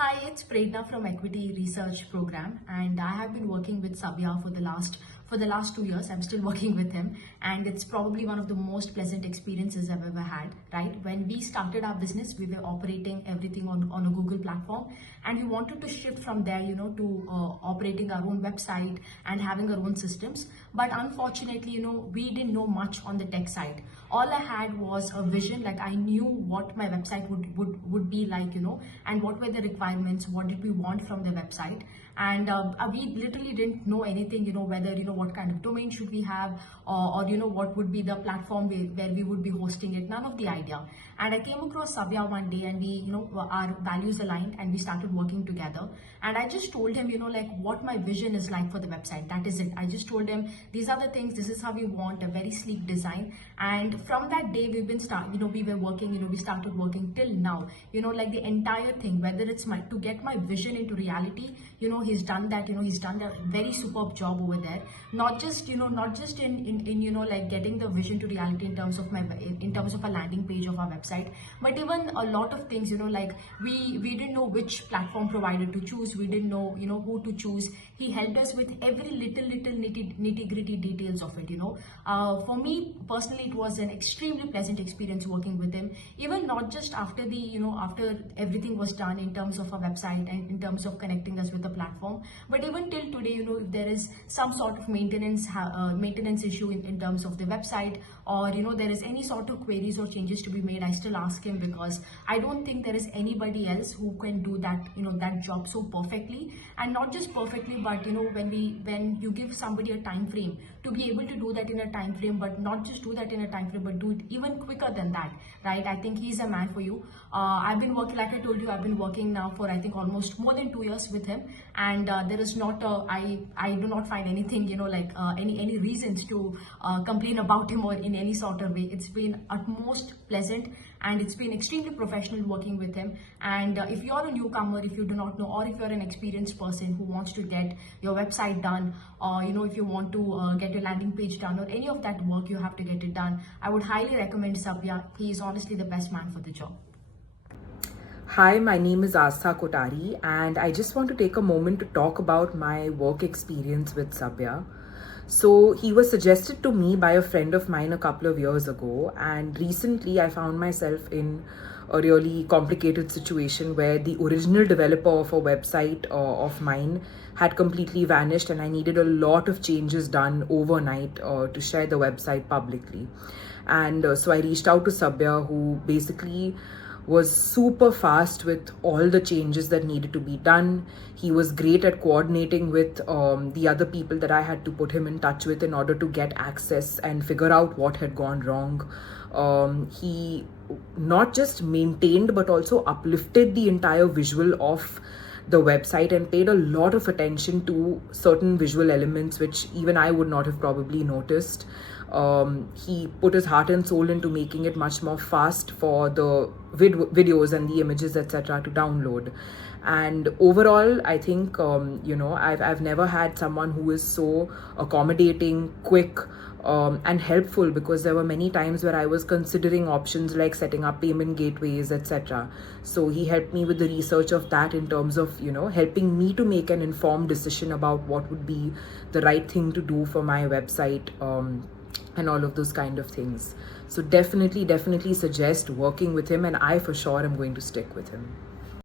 Hi, it's Prerna from Equity Research Program, and I have been working with Sabya for the last 2 years. I'm still working with him, and it's probably one of the most pleasant experiences I've ever had. Right, when we started our business, we were operating everything on a Google platform, and we wanted to shift from there, to operating our own website and having our own systems. But unfortunately, we didn't know much on the tech side. All I had was a vision, like I knew what my website would be like, and what were the requirements, what did we want from the website. And we literally didn't know anything, whether, what kind of domain should we have, or what would be the platform where we would be hosting it. None of the idea. And I came across Sabya one day, and we, our values aligned, and we started working together. And I just told him, like what my vision is like for the website. That is it. I just told him these are the things, this is how we want, a very sleek design. And from that day we were working, we started working till now, like the entire thing, whether it's to get my vision into reality, he's done that. He's done a very superb job over there. Not just in like getting the vision to reality in terms of a landing page of our website, but even a lot of things, like we didn't know which platform provider to choose. We didn't know, who to choose. He helped us with every little nitty gritty details of it. For me personally, it was an extremely pleasant experience working with him. Even not just after after everything was done in terms of our website and in terms of connecting us with the platform, but even till today, if there is some sort of maintenance issue in terms of the website, or there is any sort of queries or changes to be made, I still ask him, because I don't think there is anybody else who can do that, that job so perfectly. And not just perfectly, but when you give somebody a time frame to be able to do that in a time frame, but not just do that in a time frame, but do it even quicker than that, right? I think he's a man for you. I've been working, like I told you, I've been working now for, I think, almost more than 2 years with him. And there is not I do not find anything, like any reasons to complain about him or in any sort of way. It's been utmost pleasant, and it's been extremely professional working with him. And if you're a newcomer, if you do not know, or if you're an experienced person who wants to get your website done, or if you want to get your landing page done, or any of that work, you have to get it done, I would highly recommend Sabya. He is honestly the best man for the job. Hi, my name is Astha Kotari, and I just want to take a moment to talk about my work experience with Sabya. So, he was suggested to me by a friend of mine a couple of years ago, and recently I found myself in a really complicated situation where the original developer of a website of mine had completely vanished, and I needed a lot of changes done overnight to share the website publicly. And so I reached out to Sabya, who basically was super fast with all the changes that needed to be done. He was great at coordinating with the other people that I had to put him in touch with in order to get access and figure out what had gone wrong. He not just maintained but also uplifted the entire visual of the website and paid a lot of attention to certain visual elements which even I would not have probably noticed. He put his heart and soul into making it much more fast for the videos and the images, etc., to download. And overall, I think I've never had someone who is so accommodating, quick, and helpful, because there were many times where I was considering options like setting up payment gateways, etc. So he helped me with the research of that in terms of helping me to make an informed decision about what would be the right thing to do for my website. And all of those kind of things. So definitely suggest working with him, and I for sure am going to stick with him.